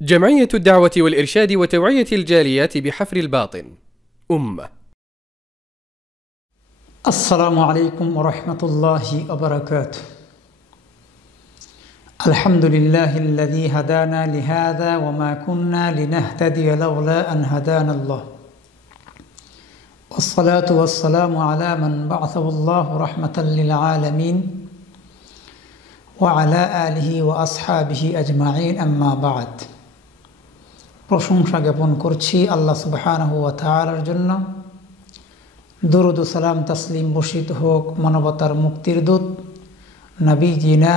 جمعية الدعوة والإرشاد وتوعية الجاليات بحفر الباطن أمة. السلام عليكم ورحمة الله وبركاته. الحمد لله الذي هدانا لهذا وما كنا لنهتدي لولا أن هدانا الله، والصلاة والسلام على من بعثه الله رحمة للعالمين وعلى آله وأصحابه أجمعين، أما بعد। প্রশংসা জ্ঞাপন করছি আল্লাহ সুবহানাহু ওয়া তাআলার জন্য। দুরুদ ও সালাম তাসলিম বর্ষিত হোক মানবতার মুক্তির দূত নবীজিনা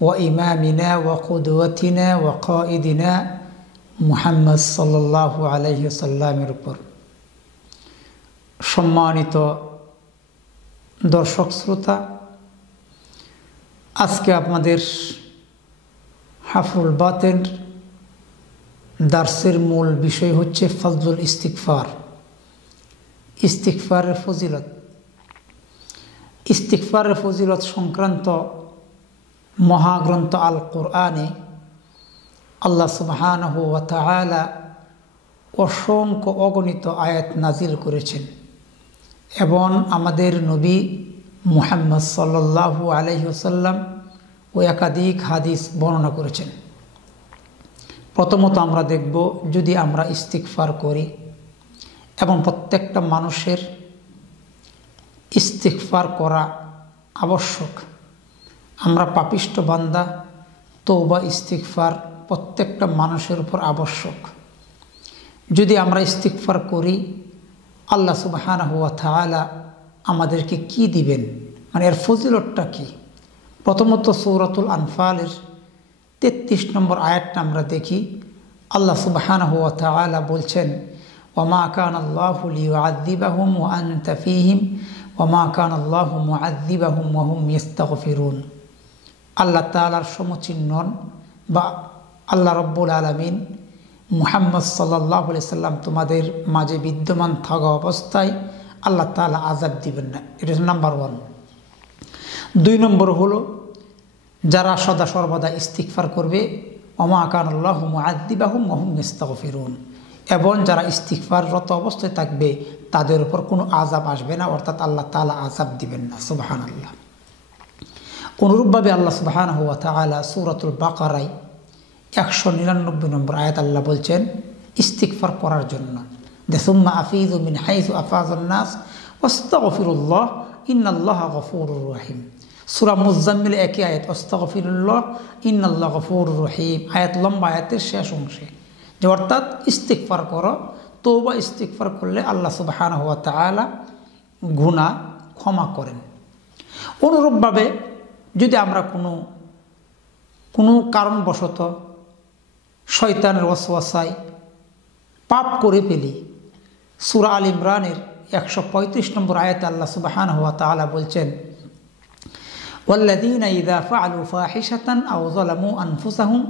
ওয়া ইমামিনা ওয়া কুদওয়াতিনা ওয়া কায়েদিনা মুহাম্মদ সাল্লাল্লাহু আলাইহি ওয়াসাল্লামের উপর। সম্মানিত দর্শক শ্রোতা, আজকে আপনাদের হাফরুল বাতিন দার্সের মূল বিষয় হচ্ছে ফজলুল ইস্তিগফার, ইস্তিগফারের ফজিলত। ইস্তিগফারের ফজিলত সংক্রান্ত মহাগ্রন্থ আল কোরআনে আল্লাহ সুবহানাহু ওয়া তাআলা অসংখ্য অগণিত আয়াত নাজিল করেছেন এবং আমাদের নবী মুহাম্মদ সাল্লাল্লাহু আলাইহি ওয়াসাল্লাম ও একাধিক হাদিস বর্ণনা করেছেন। প্রথমত আমরা দেখব, যদি আমরা ইস্তিগফার করি, এবং প্রত্যেকটা মানুষের ইস্তিগফার করা আবশ্যক। আমরা পাপিষ্ঠ বান্দা, তওবা ইস্তিগফার প্রত্যেকটা মানুষের উপর আবশ্যক। যদি আমরা ইস্তিগফার করি, আল্লাহ সুবহানাহু ওয়া তাআলা আমাদেরকে কি দিবেন, মানে এর ফজিলতটা কি? প্রথমত সূরাতুল আনফালের 33 নম্বর আয়াতটা আমরা দেখি। আল্লাহ সুবহানাহু ওয়া তাআলা বলছেন, ওয়ামা কানাল্লাহু লিয়ুআযযিবাহুম ওয়া আনতা ফীহিম ওয়ামা কানাল্লাহু মুআযযিবাহুম ওয়া হুম ইস্তাগফিরুন। আল্লাহ তাআলার সমচিহ্ন বা আল্লাহ রাব্বুল আলামিন মুহাম্মদ সাল্লাল্লাহু আলাইহি সাল্লাম তোমাদের মাঝে বিদ্যমান থাকা অবস্থায় আল্লাহ তাআলা আযাব দিবেন না। এটা নাম্বার 1। 2 নম্বর হলো, যারা সদা সর্বদা ইস্তিগফার করবে, ওমা কানাল্লাহু মুআযযিবাহুম ওয়া হুম ইস্তাগফিরুন, এবং যারা ইস্তিগফাররত অবস্থায় থাকবে তাদের উপর কোনো আযাব আসবে না, অর্থাৎ আল্লাহ তাআলা আযাব দিবেন না। সুবহানাল্লাহ। অনুরূপভাবে আল্লাহ সুবহানাহু ওয়া তাআলা সূরাতুল বাকারায় 199 নম্বর আয়াত আল্লাহ বলছেন ইস্তিগফার করার জন্য, সুম্মা আফিযু মিন হাইসু আফাযান নাস ওয়াস্তাগফিরুল্লাহ ইন্নাল্লাহা গফুরুর রহিম। সূরা মুজাম্মিল একই আয়াত, আস্তাগফিরুল্লাহ ইন্নাল্লাহা গফুরুর রহিম। আয়াত লম্বা, আয়াতের শেষ অংশে, যে অর্থাৎ ইস্তিগফার করো, তওবা ইস্তিগফার করলে আল্লাহ সুবহানাহু ওয়া তাআলা গুনাহ ক্ষমা করেন। অনুরূপভাবে যদি আমরা কোনো কারণবশত শয়তানের ওয়াসওয়াসায় পাপ করে ফেলি, সূরা আল ইমরানের 135 নম্বর আয়াতে আল্লাহ সুবহানাহু ওয়া তাআলা বলছেন, ওয়াল্লাযীনা ইযা ফাআলু ফাহিশাতান আও যালামু আনফুসাহুম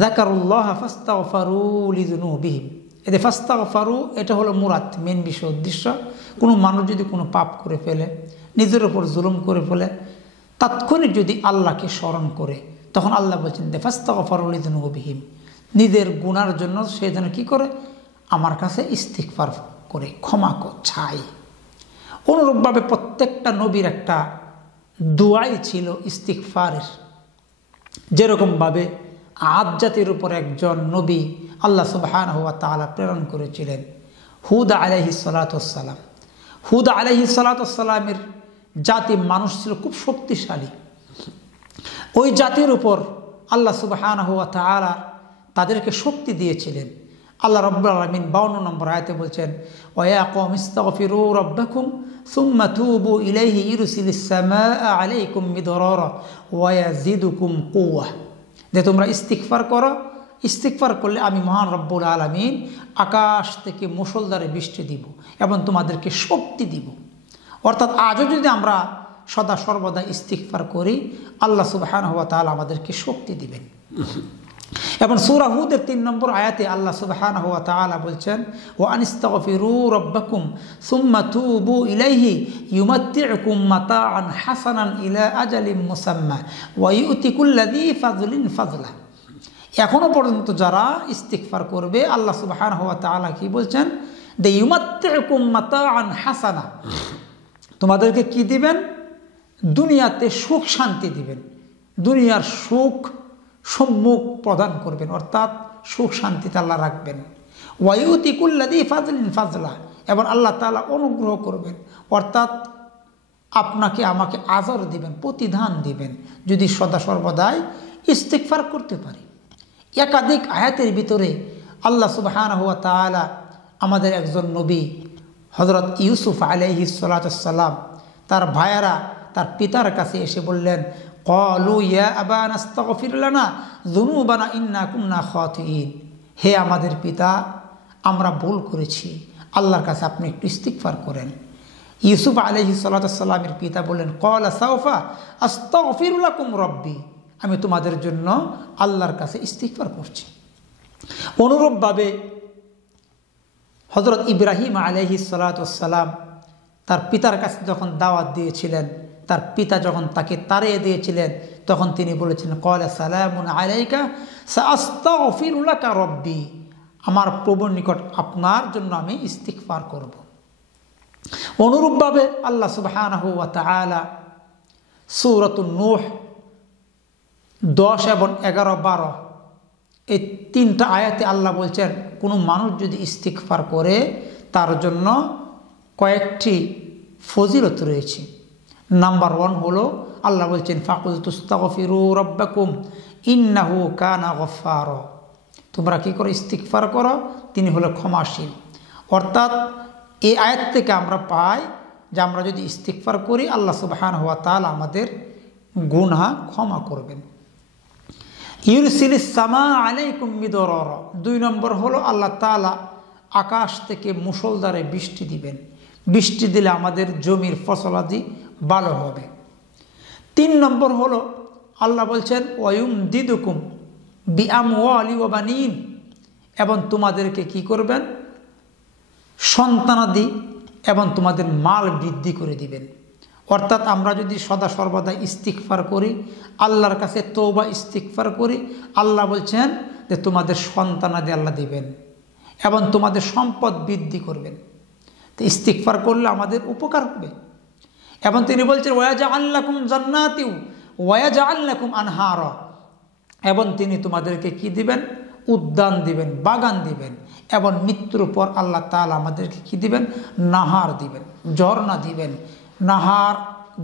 যাকারুল্লাহা ফাস্তাগফারু লিযুনুবিহিম। এতে ফাস্তাগফারু এটা হলো মুরাদ, মেন বিষয়, উদ্দেশ্য। কোনো মানুষ যদি কোনো পাপ করে ফেলে, নিজের ওপর জুলুম করে ফেলে, তাৎক্ষণিক যদি আল্লাহকে স্মরণ করে, তখন আল্লাহ বলছেন ফাস্তাগফারু লিযুনুবিহিম, নিজের গুনার জন্য সে যেন কী করে, আমার কাছে ইস্তিগফার করে ক্ষমা চাই। অনুরূপভাবে প্রত্যেকটা নবীর একটা দোয়াই ছিল ইস্তিগফারের। যেরকমভাবে আদ জাতির উপর একজন নবী আল্লাহ সুবহানাহু ওয়া তাআলা প্রেরণ করেছিলেন, হুদ আলাইহিস সালাতু ওয়াস সালাম। হুদ আলাইহিস সালাতু ওয়াস সালামের জাতি মানুষ ছিল খুব শক্তিশালী। ওই জাতির উপর আল্লাহ সুবহানাহু ওয়া তাআলা তাদেরকে শক্তি দিয়েছিলেন। আল্লাহ রাব্বুল আলামিন 52 নম্বর আয়াতে বলছেন, ওয়া ইয়া কওমি ইস্তাগফিরু রাব্বাকুম সুম্মা তুবু ইলাইহি ইরসিলিস সামাআ আলাইকুম মিদরারা ওয়া ইয়াজিদুকুম কুওয়া। যে তোমরা ইস্তিগফার করো, ইস্তিগফার করলে আমি মহান রব্বুল আলামিন আকাশ থেকে মুষলধারে বৃষ্টি দিব এবং তোমাদেরকে শক্তি দিব। অর্থাৎ আজও যদি আমরা সদা সর্বদা ইস্তিগফার করি, আল্লাহ সুবহানাহু ওয়া তাআলা আমাদেরকে শক্তি দিবেন। এবং সূরা হুদের 3 নম্বর আয়াতে আল্লাহ সুবহানাহু ওয়া তাআলা বলছেন, ওয়া আনিস্তাগফিরু রাব্বাকুম সুম্মা তুবু ইলাইহি ইউমাত্তিউকুম মাতাআন হাসানান ইলা আজালিম মুসাম্মা ওয়া ইউতি কুল্লি যী ফাযলিন ফাযলা। এখনো পর্যন্ত যারা ইস্তিগফার করবে আল্লাহ সুবহানাহু ওয়া তাআলা কি বলছেন, দে ইউমাত্তিউকুম মাতাআন হাসানা, তোমাদেরকে কি দিবেন, দুনিয়াতে সুখ শান্তি দিবেন, দুনিয়ার সুখ সম্মুখ প্রদান করবেন, অর্থাৎ সুখ শান্তিতে আল্লাহ রাখবেন। ওয়ায়ুতি কুল্লাযী ফাযলিন ফাযলা, এবং আল্লাহ তাআলা অনুগ্রহ করবেন, অর্থাৎ আপনাকে আমাকে আজর দিবেন, প্রতিদান দিবেন যদি সদা সর্বদাই ইস্তিগফার করতে পারি। একাধিক আয়াতের ভিতরে আল্লাহ সুবহানাহু ওয়া তাআলা আমাদের একজন নবী হযরত ইউসুফ আলাইহিস সালাতু ওয়াস সালাম, তার ভাইয়েরা তার পিতার কাছে এসে বললেন, ক্বালু ইয়া আবানা আস্তাগফির লানা যুনুবানা ইন্না কুন্না খাতিঈন, হে আমাদের পিতা, আমরা ভুল করেছি, আল্লাহর কাছে আপনি একটু ইস্তিগফার করেন। ইউসুফ আলাইহিস সালাতু ওয়াস সালামের পিতা বললেন, ক্বালা সাওফা আস্তাগফিরু লাকুম রব্বি, আমি তোমাদের জন্য আল্লাহর কাছে ইস্তিগফার করছি। অনুরূপভাবে হযরত ইব্রাহিম আলাইহিস সালাতু ওয়াস সালাম তার পিতার কাছে যখন দাওয়াত দিয়েছিলেন, তার পিতা যখন তাকে তাড়িয়ে দিয়েছিলেন, তখন তিনি বলেছিলেন, ক্বালা সালামুন আলাইকা সাআস্তাগফিরু লাকা রব্বি, আমার প্রভুর নিকট আপনার জন্য আমি ইস্তিগফার করব। অনুরূপভাবে আল্লাহ সুবহানাহু ওয়া তাআলা সূরাতুন নূহ 10 এবং 11, 12 এই 3টা আয়াতে আল্লাহ বলছেন, কোনো মানুষ যদি ইস্তিগফার করে তার জন্য কয়েকটি ফজিলত রয়েছে। নাম্বার 1 হলো আল্লাহ বলছেন, ফাকুলতু আস্তাগফিরু রাব্বাকুম ইন্নাহু কানা গফফারা, তোমরা কি করো, ইস্তিগফার করো, তিনি হলো ক্ষমাশীল। অর্থাৎ এই আয়াত থেকে আমরা পাই যে আমরা যদি ইস্তিগফার করি আল্লাহ সুবহানাহু ওয়া তাআলা আমাদের গুনাহ ক্ষমা করবেন। ইউরসিলিস সামা আলাইকুম মিদরারা, 2 নম্বর হলো আল্লাহ তাআলা আকাশ থেকে মুষলধারে বৃষ্টি দিবেন, বৃষ্টি দিলে আমাদের জমির ফসলাদি ভালো হবে। 3 নম্বর হলো আল্লাহ বলছেন, ওয়ায়ুমদিদুকুম বিআমওয়ালি ওয়া বানিন, এবং তোমাদেরকে কি করবেন, সন্তানাদি এবং তোমাদের মাল বৃদ্ধি করে দিবেন। অর্থাৎ আমরা যদি সদা সর্বদা ইস্তিগফার করি, আল্লাহর কাছে তওবা ইস্তিগফার করি, আল্লাহ বলছেন যে তোমাদের সন্তানাদি আল্লাহ দিবেন এবং তোমাদের সম্পদ বৃদ্ধি করবেন। তো ইস্তিগফার করলে আমাদের উপকার হবে। এবং তিনি বলছেন, ওয়াজাআল লাকুম জান্নাতি ওয়াজাআল লাকুম আনহারা, এবং তিনি তোমাদেরকে কি দিবেন, উদ্যান দিবেন, বাগান দিবেন, এবং মৃত্যুর পর আল্লাহ তাআলা আমাদেরকে কি দিবেন, নাহার দিবেন, ঝর্ণা দিবেন, নাহার,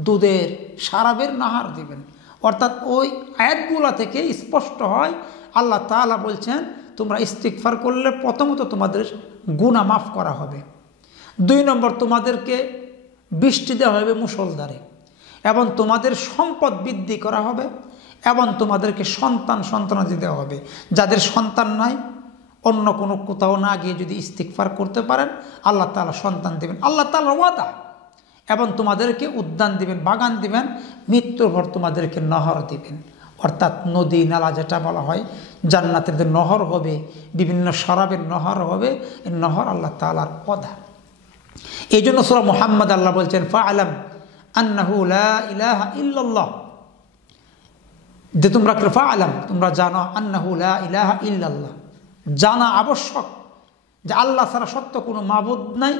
দুধের শারাবের নাহার দিবেন। অর্থাৎ ওই আয়াতগুলো থেকে স্পষ্ট হয় আল্লাহ তাআলা বলছেন, তোমরা ইস্তিগফার করলে প্রথমত তোমাদের গুনাহ মাফ করা হবে, 2 নম্বর তোমাদেরকে বৃষ্টি দেওয়া হবে মুষলধারে, এবং তোমাদের সম্পদ বৃদ্ধি করা হবে, এবং তোমাদেরকে সন্তানাদি দেওয়া হবে। যাদের সন্তান নাই, অন্য কোনো কোথাও না গিয়ে যদি ইস্তিগফার করতে পারেন আল্লাহ তাআলা সন্তান দেবেন, আল্লাহ তাআলার ওয়াদা। এবং তোমাদেরকে উদ্যান দিবেন, বাগান দিবেন, মৃত্যুর পর তোমাদেরকে নহর দিবেন, অর্থাৎ নদী নালা যেটা বলা হয়, জান্নাতের যে নহর হবে, বিভিন্ন শরাবের নহর হবে, এই নহর আল্লাহ তাআলার ওয়াদা। এই জন্য সূরা মুহাম্মদ আল্লাহ বলছেন, ফাআলাম আন্নাহু লা ইলাহা ইল্লাল্লাহ, যে তোমরা ফাআলাম, তোমরা জানো, আন্নাহু লা ইলাহা ইল্লাল্লাহ, জানা আবশ্যক যে আল্লাহ ছাড়া সত্য কোনো মাবুদ নাই।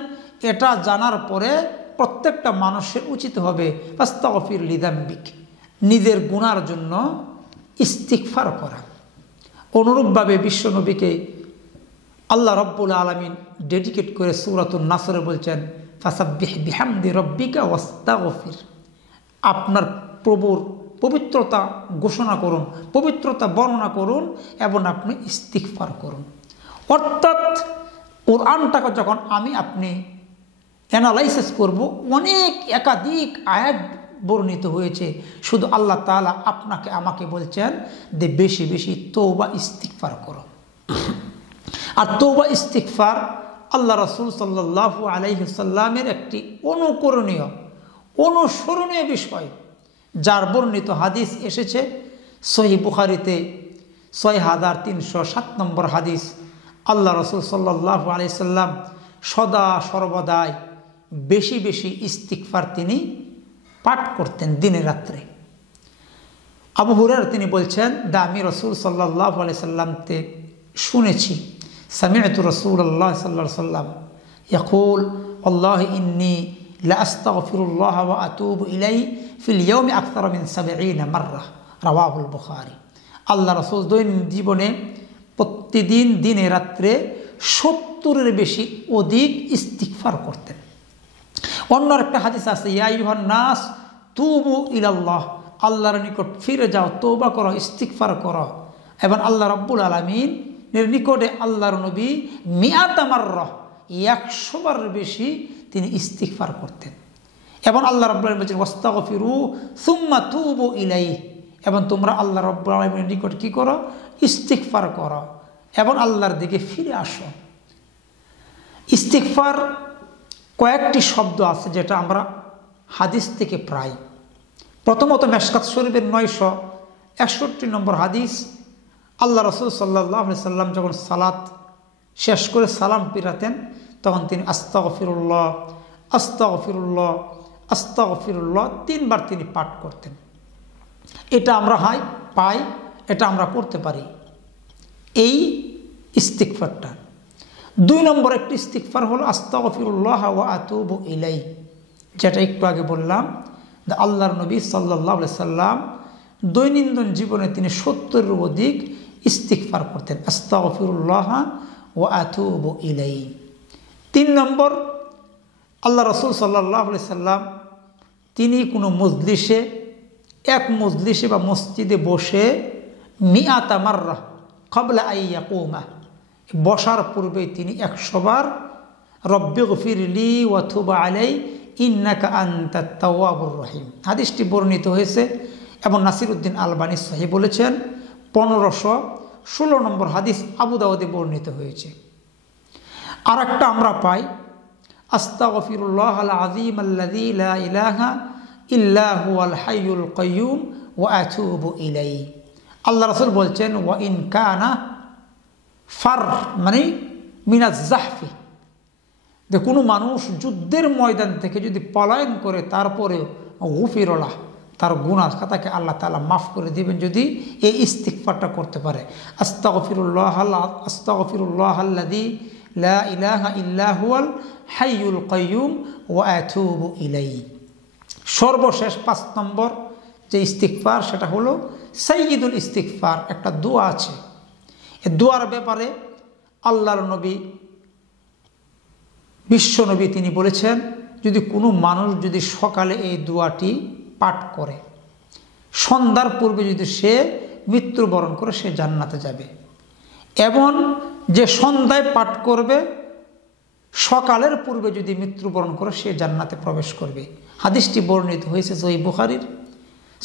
এটা জানার পরে প্রত্যেকটা মানুষের উচিত হবে আস্তাগফির লিযামবিক, নিজের গুনার জন্য ইস্তিগফার করা। অনুরূপভাবে বিশ্বনবীকে আল্লাহ রব্বুল আলামিন ডেডিকেট করে সূরাতুন নাসরে বলছেন, ফাসাব্বিহ বিহামদি রব্বিকা ওয়াস্তাগফির, আপনার প্রভুর পবিত্রতা ঘোষণা করুন, পবিত্রতা বর্ণনা করুন, এবং আপনি ইস্তিগফার করুন। অর্থাৎ কোরআনটাকে যখন আপনি অ্যানালাইসিস করব, অনেক একাধিক আয়াত বর্ণিত হয়েছে, শুধু আল্লাহ তাআলা আপনাকে আমাকে বলছেন যে বেশি বেশি তওবা ইস্তিগফার করো। আর তওবা ইস্তিগফার আল্লাহ রাসূল সাল্লাল্লাহু আলাইহি ওয়াসাল্লামের একটি অনুসরণীয় বিষয়, যার বর্ণিত হাদিস এসেছে সহিহ বুখারীতে 6307 নম্বর হাদিস। আল্লাহ রাসূল সাল্লাল্লাহু আলাইহি ওয়াসাল্লাম সদা সর্বদাই বেশি বেশি ইস্তিগফার তিনি পাঠ করতেন দিনে রাত্রে। আবু হুরায়রা তিনি বলছেন, আমি রাসূল সাল্লাল্লাহু আলাইহি সাল্লামকে শুনেছি, সামি'তু রাসূলুল্লাহ সাল্লাল্লাহু আলাইহি সাল্লাম ইয়াকুল আল্লাহি ইন্নী লা আস্তাগফিরুল্লাহ ওয়া আতুবু ইলাইহি ফিল ইয়াউমি আকতার মিন 70 মাররা, রাওয়াহুল বুখারী। আল্লাহ রাসূল দৈনন্দিন জীবনে প্রতিদিন দিনে রাত্রে 70-এর বেশি অধিক ইস্তিগফার করতেন। অন্য একটা হাদিস আছে, ইয়া আইয়ুহান নাস তুবু ইলাল্লাহ, আল্লাহর নিকট ফিরে যাও, তওবা করো, ইস্তিগফার করো। এবং আল্লাহ রাব্বুল আলামিনের নিকটে আল্লাহর নবী মিআতা মাররা, 100 বার বেশি তিনি ইস্তিগফার করতেন। এবং আল্লাহ রাব্বুল আলামিন বলেছেন ওয়াস্তাগফিরু সুম্মা তুবু ইলাইহি, এবং তোমরা আল্লাহ রাব্বুল আলামিনের নিকট কি করো? ইস্তিগফার করো এবং আল্লাহর দিকে ফিরে আসো। ইস্তিগফার কয়েকটি শব্দ আছে যেটা আমরা হাদিস থেকে প্রায়। প্রথমত মেশকাত শরীফের 961 নম্বর হাদিস, আল্লাহ রাসূল সাল্লাল্লাহু আলাইহি সাল্লাম যখন সালাত শেষ করে সালাম ফিরাতেন তখন তিনি আস্তাগফিরুল্লাহ আস্তাগফিরুল্লাহ আস্তাগফিরুল্লাহ 3 বার তিনি পাঠ করতেন। এটা আমরা পাই, এটা আমরা করতে পারি এই ইস্তিগফারটা। 2 নম্বর একটি ইস্তিগফার হলো আস্তাগফিরুল্লাহ ওয়া আতুবু ইলাইহি, যেটা একটু আগে বললাম। আল্লাহর নবী সাল্লাল্লাহু আলাইহি সাল্লাম দৈনন্দিন জীবনে তিনি 70-এর অধিক ইস্তিগফার করতেন, আস্তাগফিরুল্লাহ ওয়া আতুবু ইলাইহি। 3 নম্বর, আল্লাহ রাসূল সাল্লাল্লাহু আলাইহি সাল্লাম তিনি কোনো মজলিসে, এক মজলিসে বা মসজিদে বসে মিআতা মাররা ক্বাবলা আন ইয়াকুমা, বসার পূর্বে তিনি 100 বার রব্বিগফিরলি ওয়া তুব আলাই ইন্নাকা আনতাত তাওয়াবুর রহিম, হাদিসটি বর্ণিত হয়েছে এবং নাসিরউদ্দিন আলবানী সহিহ বলেছেন। 1516 নম্বর হাদিস আবু দাউদে বর্ণিত হয়েছে। আর একটা আমরা পাই আস্তাগফিরুল্লাহাল আযীম আল্লাযী লা ইলাহা ইল্লা হুয়াল হাইয়ুল কাইয়্যুম ওয়া আতুবু ইলাইহি। আল্লাহ রাসূল বলছেন ওয়া ইন কানা ফার মানে মিনাজ জাহফি, যে কোনো মানুষ যুদ্ধের ময়দান থেকে যদি পলায়ন করে তারপরে গুফিরলাহ, তার গুনাহ খাতাকে আল্লাহ তাআলা মাফ করে দিবেন যদি এই ইস্তিগফারটা করতে পারে। আস্তাগফিরুল্লাহাল্লাযী লা ইলাহা ইল্লা হুয়াল হাইয়ুল কাইয়্যুম ওয়া আতুবু ইলাইহি। সর্বশেষ 5 নম্বর যে ইস্তিগফার সেটা হলো সাইয়্যিদুল ইস্তিগফার, একটা দোয়া আছে। এই দোয়ার ব্যাপারে আল্লাহর নবী বিশ্বনবী তিনি বলেছেন, যদি কোনো মানুষ যদি সকালে এই দোয়াটি পাঠ করে, সন্ধ্যার পূর্বে যদি সে মৃত্যুবরণ করে সে জান্নাতে যাবে, এবং যে সন্ধ্যায় পাঠ করবে সকালের পূর্বে যদি মৃত্যুবরণ করে সে জান্নাতে প্রবেশ করবে। হাদিসটি বর্ণিত হয়েছে সহিহ বুখারীর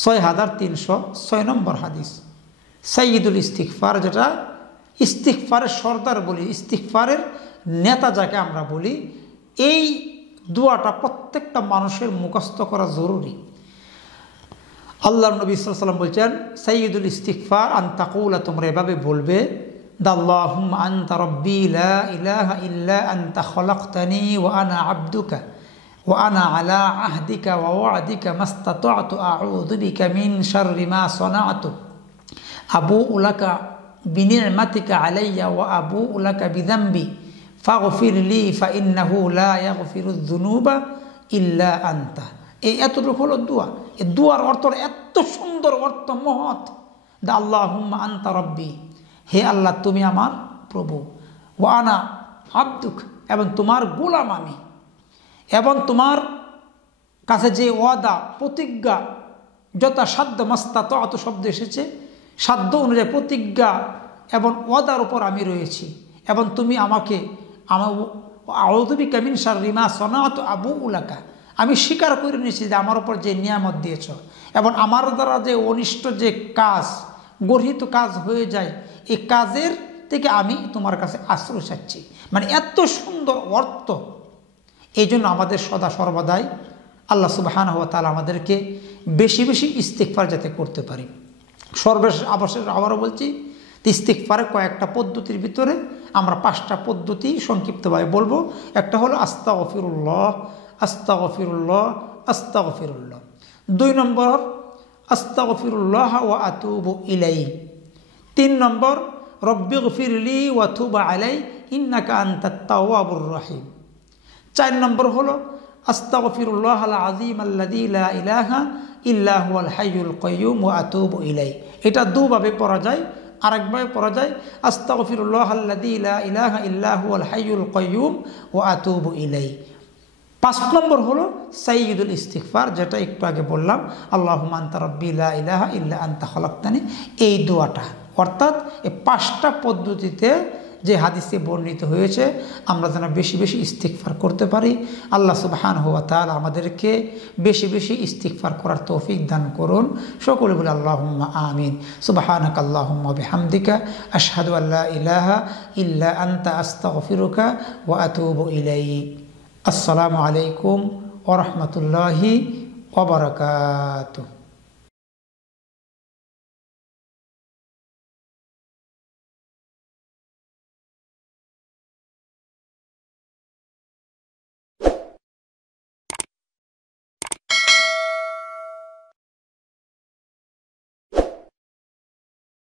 6306 নম্বর হাদিস। সাইয়্যিদুল ইস্তিগফার, যেটা ইস্তিগফারের সর্দার বলি, ইস্তিগফারের নেতা যাকে আমরা বলি, এই দোয়াটা প্রত্যেকটা মানুষের মুখস্থ করা জরুরি। আল্লাহর নবী সাল্লাল্লাহু আলাইহি ওয়াসাল্লাম বলছেন সাইয়্যিদুল ইস্তিগফার আন তাকুলা, তোমরা এভাবে বলবে, আল্লাহুম্মা আনতা রাব্বি লা ইলাহা ইল্লা আনতা খলাকতানি ওয়া আনা আবদুকা ওয়া আনা আলা আহদিকা ওয়া ওয়া'দিকা মাস্তাতা'তু আউযু বিকা মিন শাররি মা সানা'তু আবু'ু লাকা বিনি'মাতিকা আলাইয়া ওয়া আবু'ু লাকা বিযামবি ফাগফিরলি ফাইন্নাহু লা ইয়াগফিরুয যুনুবা ইল্লা আনতা। এই এতটুকু হলো দোয়া। এই দোয়ার অর্থ এত সুন্দর, অর্থ মহৎ। আল্লাহুম্মা আনতা রাব্বি, হে আল্লাহ তুমি আমার প্রভু, ওয়া আনা আবদুক, এবং তোমার গোলাম আমি, এবং তোমার কাছে যে ওয়াদা প্রতিজ্ঞা যথাসাধ্য, মাস্তাতা'তু শব্দ এসেছে, সাধ্য অনুযায়ী প্রতিজ্ঞা এবং ওয়াদার উপর আমি রয়েছি, এবং তুমি আমাকে আউযু বিকা মিন শাররি মা সানা'তু আবু'ু লাকা, আমি স্বীকার করে নিয়েছি যে আমার উপর যে নিয়ামত দিয়েছ, এবং আমার দ্বারা যে অনিষ্ট যে কাজ, গর্হিত কাজ হয়ে যায়, এই কাজের থেকে আমি তোমার কাছে আশ্রয় চাচ্ছি। মানে এত সুন্দর অর্থ। এই জন্য আমাদের সদা সর্বদাই আল্লাহ সুবহানাহু ওয়া তাআলা আমাদেরকে বেশি বেশি ইস্তিগফার যাতে করতে পারি। সর্বশেষ আবারও বলছি, ইস্তিগফারের কয়েকটা পদ্ধতির ভিতরে আমরা 5টা পদ্ধতি সংক্ষিপ্তভাবে বলবো। একটা হলো আস্তাগফিরুল্লাহ আস্তাগফিরুল্লাহ আস্তাগফিরুল্লাহ। 2 নম্বর আস্তাগফিরুল্লাহ ওয়া আতুবু ইলাইহি। 3 নম্বর রব্বিগফিরলি ওয়া তুব আলাই ইন্নাকা আনতাত তাওয়াবুর রহিম। 4 নম্বর হলো আস্তাগফিরুল্লাহাল আযীম আল্লাযী লা ইলাহা ইল্লা হুয়াল হাইয়ুল কাইয়্যুম ওয়া আতুবু ইলাইহি। এটা দুভাবে পড়া যায়, আরেকভাবে পড়া যায় আস্তাগফিরুল্লাহাল্লাযী লা ইলাহা ইল্লা হুয়াল হাইয়ুল কাইয়্যুম ওয়া আতুবু ইলাইহি। 5 নম্বর হলো সাইয়্যিদুল ইস্তিগফার, যেটা একটু আগে বললাম, আল্লাহুম্মা আনতা রাব্বি লা ইলাহা ইল্লা আনতা খালাকতানি। এই দোয়াটা, অর্থাৎ এই 5টা পদ্ধতিতে যে হাদিসে বর্ণিত হয়েছে, আমরা যেন বেশি বেশি ইস্তিগফার করতে পারি। আল্লাহ সুবহানাহু ওয়া তাআলা আমাদেরকে বেশি বেশি ইস্তিগফার করার তৌফিক দান করুন। সকলে বলে আল্লাহুম্মা আমিন। সুবহানাকা আল্লাহুম্মা বিহামদিকা আশহাদু আল্লা ইলাহা ইল্লা আনতা আস্তাগফিরুকা ওয়া আতুবু ইলাইক। আসসালামু আলাইকুম ওয়া রাহমাতুল্লাহি ওয়া বারাকাতুহু।